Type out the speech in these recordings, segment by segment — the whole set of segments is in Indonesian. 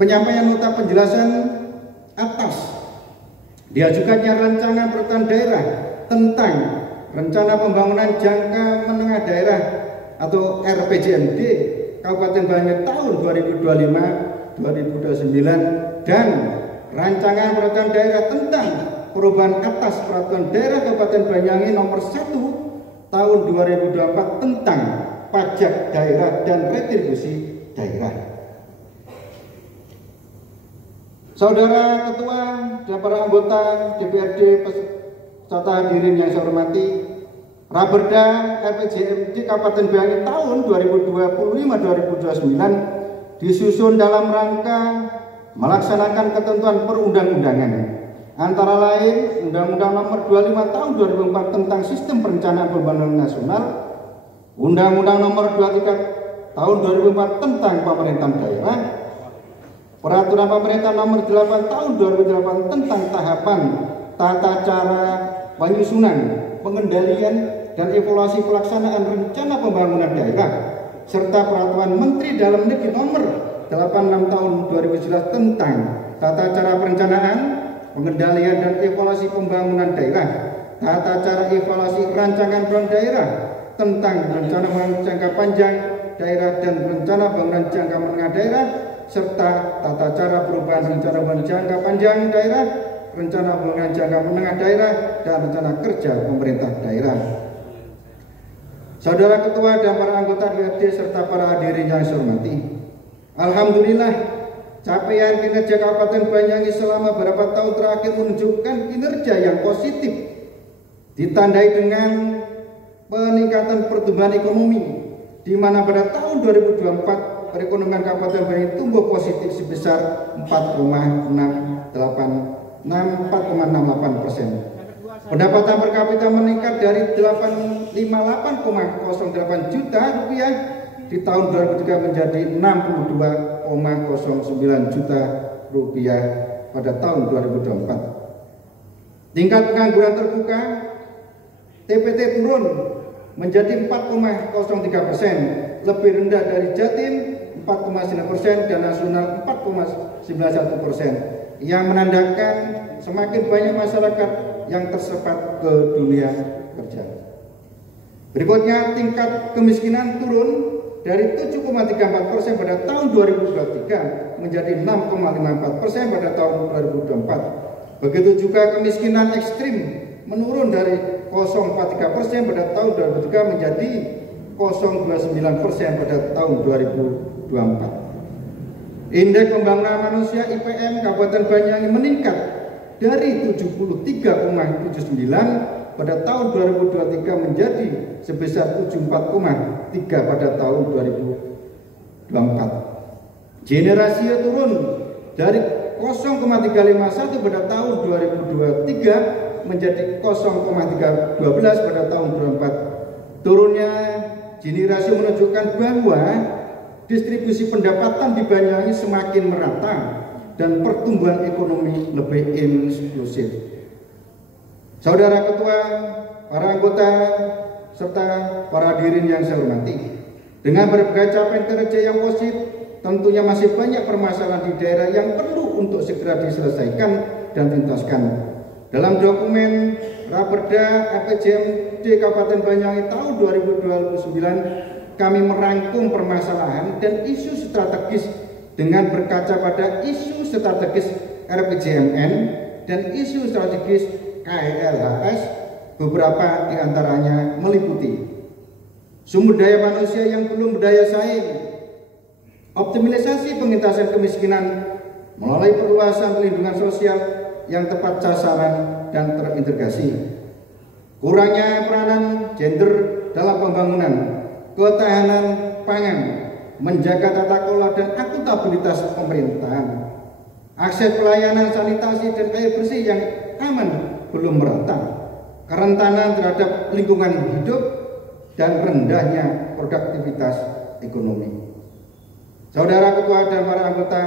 penyampaian nota penjelasan atas diajukannya rancangan peraturan daerah tentang rencana pembangunan jangka menengah daerah atau RPJMD Kabupaten Banyuwangi tahun 2025-2029 dan rancangan peraturan daerah tentang perubahan atas peraturan daerah Kabupaten Banyuwangi nomor 1 tahun 2024 tentang pajak daerah dan retribusi daerah. Saudara Ketua dan para anggota DPRD serta hadirin yang saya hormati, Raperda RPJMD Kabupaten Banyuwangi tahun 2025-2029 disusun dalam rangka melaksanakan ketentuan perundang-undangan, antara lain Undang-Undang Nomor 25 Tahun 2004 tentang Sistem Perencanaan Pembangunan Nasional, Undang-Undang Nomor 23 Tahun 2004 tentang Pemerintahan Daerah, Peraturan Pemerintah Nomor 8 Tahun 2008 tentang tahapan tata cara penyusunan, pengendalian, dan evaluasi pelaksanaan rencana pembangunan daerah, serta Peraturan Menteri Dalam Negeri Nomor 86 Tahun 2011 tentang tata cara perencanaan, pengendalian, dan evaluasi pembangunan daerah, tata cara evaluasi rancangan pembangunan daerah, tentang rencana pembangunan jangka panjang daerah dan rencana pembangunan jangka menengah daerah, serta tata cara perubahan rencana pembangunan jangka panjang daerah, rencana pembangunan jangka menengah daerah, dan rencana kerja pemerintah daerah. Saudara Ketua dan para anggota DPRD serta para hadirin yang saya hormati, alhamdulillah capaian kinerja Kabupaten Banyuwangi selama beberapa tahun terakhir menunjukkan kinerja yang positif, ditandai dengan peningkatan pertumbuhan ekonomi, di mana pada tahun 2024 perekonomian Kabupaten Banyuwangi tumbuh positif sebesar 4,68%. Pendapatan per kapita meningkat dari 58,08 juta rupiah di tahun 2003 menjadi 62,09 juta rupiah pada tahun 2024. Tingkat pengangguran terbuka TPT turun menjadi 4,03%, lebih rendah dari Jatim 4,9% dan nasional 4,91%, yang menandakan semakin banyak masyarakat yang terserap ke dunia kerja. Berikutnya, tingkat kemiskinan turun dari 7,34% pada tahun 2023 menjadi 6,54% pada tahun 2024. Begitu juga kemiskinan ekstrim menurun dari 0,43% pada tahun 2003 menjadi 0,29% pada tahun 2024. Indeks Pembangunan Manusia IPM Kabupaten Banyuwangi meningkat dari 73,79 pada tahun 2023 menjadi sebesar 74,3 pada tahun 2024. Generasi turun dari 0,351 pada tahun 2023 menjadi 0,312 pada tahun 2024. Turunnya generasi menunjukkan bahwa distribusi pendapatan di Banyuwangi semakin merata dan pertumbuhan ekonomi lebih inklusif. Saudara Ketua, para anggota, serta para hadirin yang saya hormati, dengan berbagai capaian kerja yang positif, tentunya masih banyak permasalahan di daerah yang perlu untuk segera diselesaikan dan dituntaskan. Dalam dokumen Raperda RPJMD Kabupaten Banyuwangi tahun 2029, kami merangkum permasalahan dan isu strategis dengan berkaca pada isu strategis RPJMN dan isu strategis KLHS. Beberapa diantaranya meliputi sumber daya manusia yang belum berdaya saing, optimalisasi pengentasan kemiskinan melalui perluasan perlindungan sosial yang tepat sasaran dan terintegrasi, kurangnya peranan gender dalam pembangunan, ketahanan pangan, menjaga tata kelola dan akuntabilitas pemerintahan, akses pelayanan sanitasi dan air bersih yang aman belum merata, kerentanan terhadap lingkungan hidup, dan rendahnya produktivitas ekonomi. Saudara Ketua dan para anggota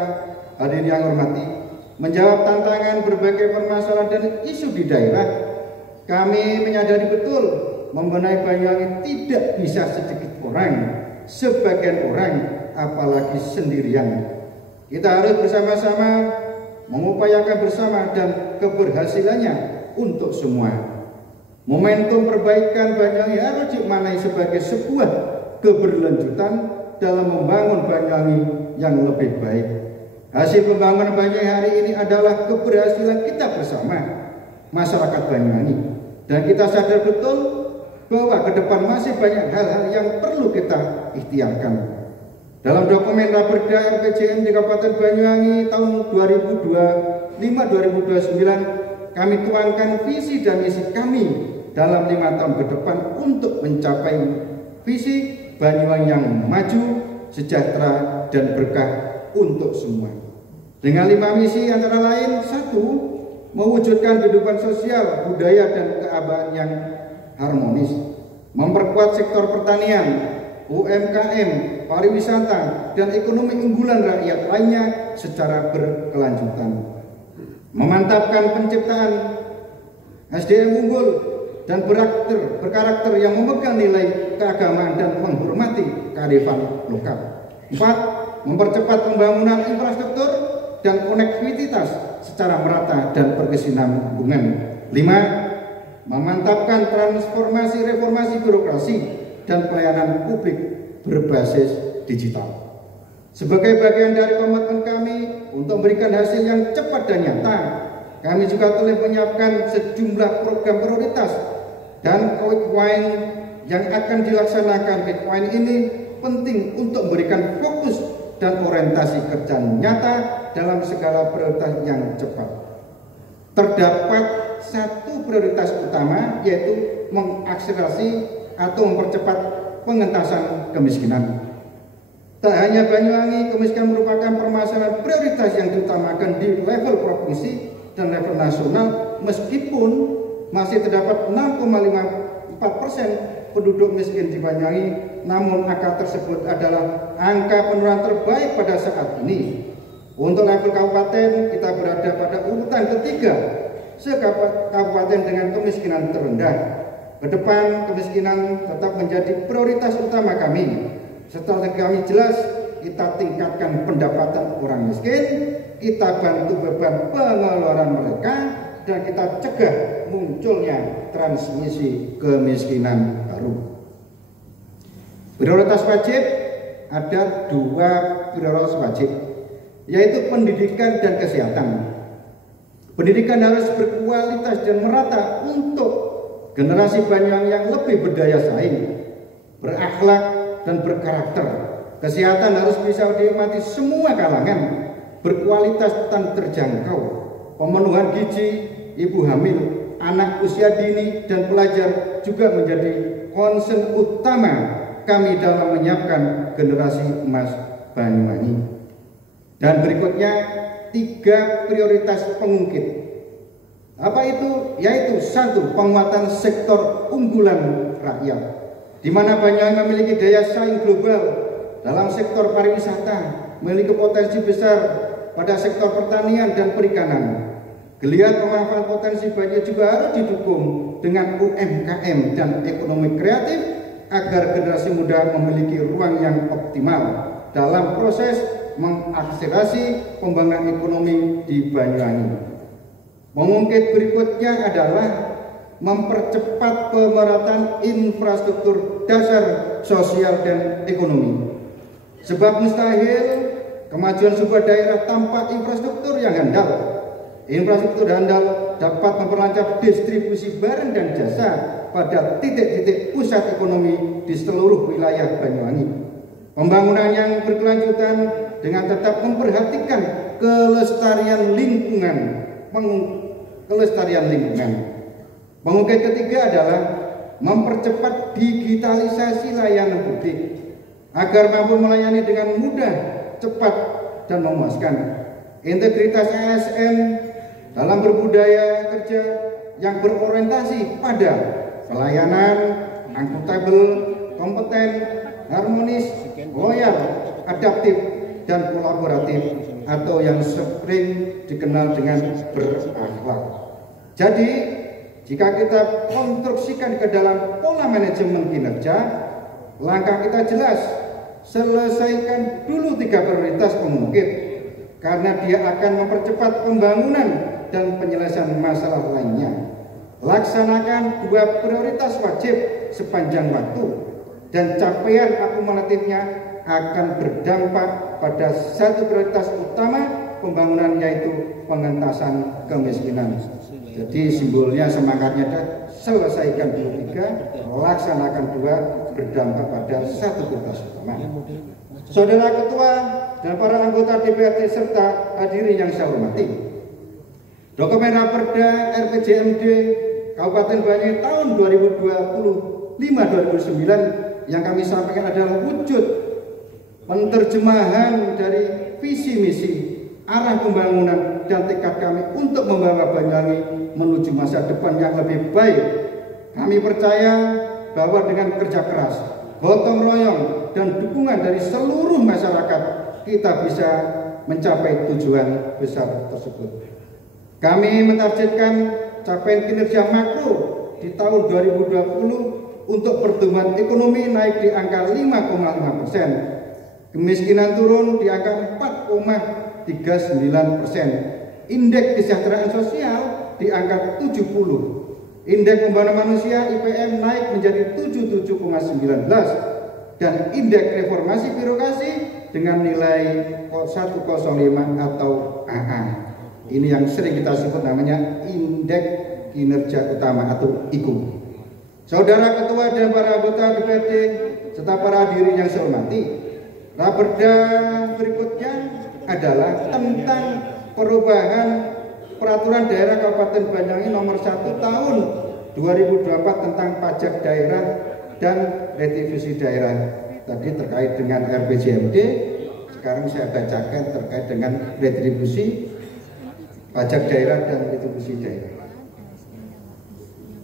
hadirin yang hormati, menjawab tantangan berbagai permasalahan dan isu di daerah, kami menyadari betul membenahi Banyuwangi tidak bisa sedikit orang, sebagian orang, apalagi sendirian. Kita harus bersama-sama mengupayakan bersama dan keberhasilannya untuk semua. Momentum perbaikan Banyuwangi harus dimaknai sebagai sebuah keberlanjutan dalam membangun Banyuwangi yang lebih baik. Hasil pembangunan Banyuwangi hari ini adalah keberhasilan kita bersama masyarakat Banyuwangi, dan kita sadar betul bahwa ke depan masih banyak hal-hal yang perlu kita ikhtiarkan. Dalam dokumen Raperda RPJM di Kabupaten Banyuwangi tahun 2025-2029, kami tuangkan visi dan misi kami dalam 5 tahun ke depan untuk mencapai visi Banyuwangi yang maju, sejahtera, dan berkah untuk semua. Dengan 5 misi antara lain: 1. Mewujudkan kehidupan sosial, budaya, dan keabadian yang harmonis, memperkuat sektor pertanian, UMKM, pariwisata, dan ekonomi unggulan rakyat lainnya secara berkelanjutan, memantapkan penciptaan SDM unggul dan berkarakter yang memegang nilai keagamaan dan menghormati kearifan lokal. 4. Mempercepat pembangunan infrastruktur dan konektivitas secara merata dan berkesinambungan. 5. Memantapkan transformasi reformasi birokrasi dan pelayanan publik berbasis digital. Sebagai bagian dari komitmen kami untuk memberikan hasil yang cepat dan nyata, kami juga telah menyiapkan sejumlah program prioritas dan quick win yang akan dilaksanakan. Quick win ini penting untuk memberikan fokus dan orientasi kerja nyata dalam segala prioritas yang cepat. Terdapat satu prioritas utama, yaitu mengakselerasi atau mempercepat pengentasan kemiskinan. Tak hanya Banyuwangi, kemiskinan merupakan permasalahan prioritas yang diutamakan di level provinsi dan level nasional, meskipun masih terdapat 6,54% penduduk miskin di Banyuwangi, namun angka tersebut adalah angka penurunan terbaik pada saat ini. Untuk level kabupaten, kita berada pada urutan ketiga kabupaten dengan kemiskinan terendah. Ke depan, kemiskinan tetap menjadi prioritas utama kami. Strategi kami jelas: kita tingkatkan pendapatan orang miskin, kita bantu beban pengeluaran mereka, dan kita cegah munculnya transmisi kemiskinan baru. Prioritas wajib, ada 2 prioritas wajib, yaitu pendidikan dan kesehatan. Pendidikan harus berkualitas dan merata untuk generasi Banyuwangi yang lebih berdaya saing, berakhlak, dan berkarakter. Kesehatan harus bisa dinikmati semua kalangan, berkualitas dan terjangkau. Pemenuhan gizi, ibu hamil, anak usia dini, dan pelajar juga menjadi concern utama kami dalam menyiapkan generasi emas Banyuwangi. Dan berikutnya 3 prioritas pengungkit. Apa itu? Yaitu 1. Penguatan sektor unggulan rakyat, di mana Banyuwangi memiliki daya saing global dalam sektor pariwisata, memiliki potensi besar pada sektor pertanian dan perikanan. Geliat pemanfaatan potensi Banyuwangi juga harus didukung dengan UMKM dan ekonomi kreatif agar generasi muda memiliki ruang yang optimal dalam proses mengakselerasi pembangunan ekonomi di Banyuwangi. Pengungkit berikutnya adalah mempercepat pemerataan infrastruktur dasar sosial dan ekonomi. Sebab mustahil kemajuan sebuah daerah tanpa infrastruktur yang handal. Infrastruktur handal dapat memperlancar distribusi barang dan jasa pada titik-titik pusat ekonomi di seluruh wilayah Banyuwangi. Pembangunan yang berkelanjutan dengan tetap memperhatikan kelestarian lingkungan. Pengungkit ketiga adalah mempercepat digitalisasi layanan publik agar mampu melayani dengan mudah, cepat, dan memuaskan. Integritas ASN dalam berbudaya kerja yang berorientasi pada pelayanan, akuntabel, kompeten, harmonis, loyal, adaptif, dan kolaboratif, atau yang sering dikenal dengan berakhlak. Jadi, jika kita konstruksikan ke dalam pola manajemen kinerja, langkah kita jelas: selesaikan dulu 3 prioritas pengungkit, karena dia akan mempercepat pembangunan dan penyelesaian masalah lainnya. Laksanakan 2 prioritas wajib sepanjang waktu dan capaian akumulatifnya akan berdampak pada 1 prioritas utama pembangunan, yaitu pengentasan kemiskinan. Jadi simbolnya, semangatnya adalah selesaikan 23, laksanakan 2, berdampak pada 1 prioritas utama. Saudara Ketua dan para anggota DPRD serta hadirin yang saya hormati, dokumen Raperda RPJMD Kabupaten Banyuwangi tahun 2025-2029 yang kami sampaikan adalah wujud penerjemahan dari visi misi, arah pembangunan dan tekad kami untuk membawa Banyuwangi menuju masa depan yang lebih baik. Kami percaya bahwa dengan kerja keras, gotong royong dan dukungan dari seluruh masyarakat, kita bisa mencapai tujuan besar tersebut. Kami mentargetkan capaian kinerja makro di tahun 2020 untuk pertumbuhan ekonomi naik di angka 5,5%, kemiskinan turun di angka 4,39%, indeks kesejahteraan sosial di angka 70, indeks pembangunan manusia IPM naik menjadi 77,19, dan indeks reformasi birokrasi dengan nilai 105 atau AA. Ini yang sering kita sebut namanya indeks kinerja utama atau IKU. Saudara Ketua dan para anggota DPRD serta para hadirin yang saya hormati, Raperda berikutnya adalah tentang perubahan Peraturan Daerah Kabupaten Banyuwangi nomor 1 tahun 2024 tentang pajak daerah dan retribusi daerah. Tadi terkait dengan RPJMD, sekarang saya bacakan terkait dengan retribusi pajak daerah dan retribusi daerah.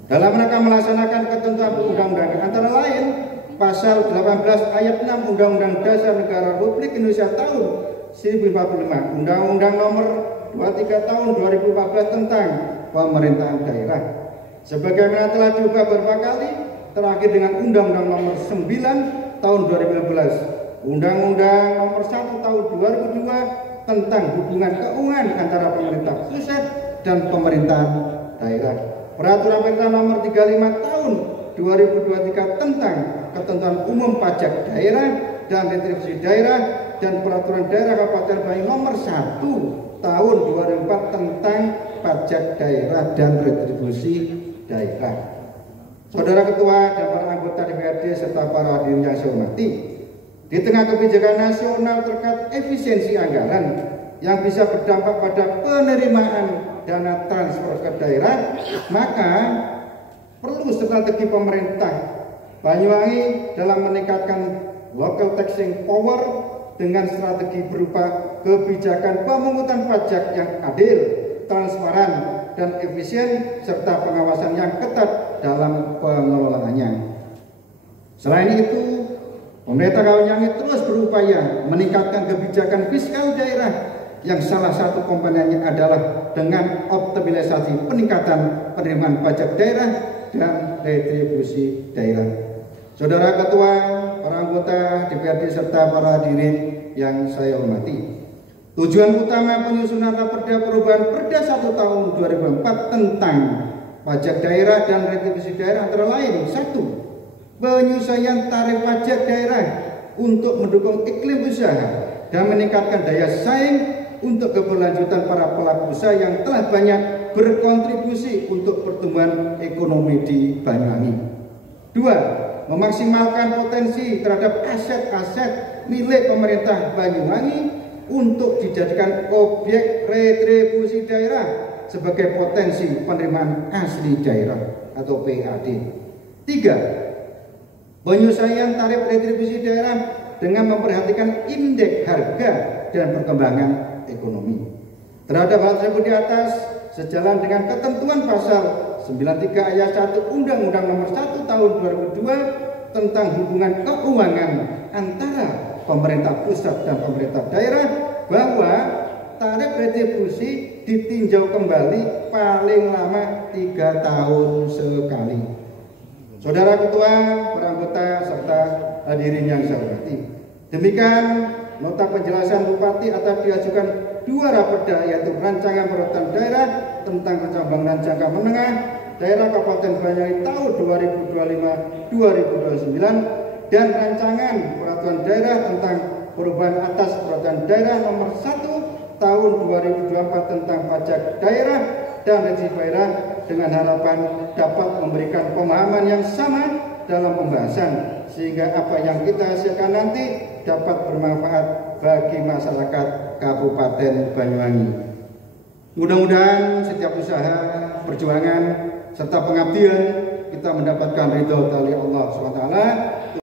Dalam rangka melaksanakan ketentuan perundang-undangan antara lain pasal 18 ayat 6 Undang-Undang Dasar Negara Republik Indonesia tahun 1945, Undang-Undang nomor 23 tahun 2014 tentang pemerintahan daerah, sebagaimana telah diubah beberapa kali, terakhir dengan Undang-Undang nomor 9 tahun 2015, Undang-Undang nomor 1 tahun 2002 tentang hubungan keuangan antara pemerintah pusat dan pemerintahan daerah, Peraturan Pemerintah nomor 35 tahun 2023 tentang ketentuan umum pajak daerah dan retribusi daerah, dan Peraturan Daerah Kabupaten Banyuwangi nomor 1 tahun 2004 tentang pajak daerah dan retribusi daerah. Saudara Ketua dan para anggota DPRD serta para hadirin yang saya hormati, di tengah kebijakan nasional terkait efisiensi anggaran yang bisa berdampak pada penerimaan dana transfer ke daerah, maka perlu strategi pemerintah Banyuwangi dalam meningkatkan local taxing power dengan strategi berupa kebijakan pemungutan pajak yang adil, transparan, dan efisien, serta pengawasan yang ketat dalam pengelolaannya. Selain itu, pemerintah Banyuwangi terus berupaya meningkatkan kebijakan fiskal daerah yang salah satu komponennya adalah dengan optimalisasi peningkatan penerimaan pajak daerah dan retribusi daerah. Saudara Ketua, para anggota DPRD serta para hadirin yang saya hormati, tujuan utama penyusunan Raperda perubahan Perda 1 tahun 2004 tentang pajak daerah dan retribusi daerah antara lain: 1. Penyesuaian tarif pajak daerah untuk mendukung iklim usaha dan meningkatkan daya saing untuk keberlanjutan para pelaku usaha yang telah banyak berkontribusi untuk pertumbuhan ekonomi di Banyuwangi. 2. Memaksimalkan potensi terhadap aset-aset milik pemerintah Banyuwangi untuk dijadikan objek retribusi daerah sebagai potensi penerimaan asli daerah atau PAD. 3. Penyesuaian tarif retribusi daerah dengan memperhatikan indeks harga dan perkembangan ekonomi. Terhadap hal tersebut di atas, sejalan dengan ketentuan pasal 93 ayat 1 Undang-Undang nomor 1 tahun 2002 tentang hubungan keuangan antara pemerintah pusat dan pemerintah daerah, bahwa tarif retribusi ditinjau kembali paling lama 3 tahun sekali. Saudara Ketua, para anggota serta hadirin yang saya hormati, demikian nota penjelasan Bupati atas diajukan 2 raperda, yaitu rancangan peraturan daerah tentang pengembangan jangka menengah daerah Kabupaten Banyuwangi tahun 2025-2029 dan rancangan peraturan daerah tentang perubahan atas peraturan daerah nomor 1 tahun 2024 tentang pajak daerah dan rejim daerah, dengan harapan dapat memberikan pemahaman yang sama dalam pembahasan sehingga apa yang kita hasilkan nanti dapat bermanfaat bagi masyarakat Kabupaten Banyuwangi. Mudah-mudahan setiap usaha, perjuangan serta pengabdian kita mendapatkan ridho dari Allah SWT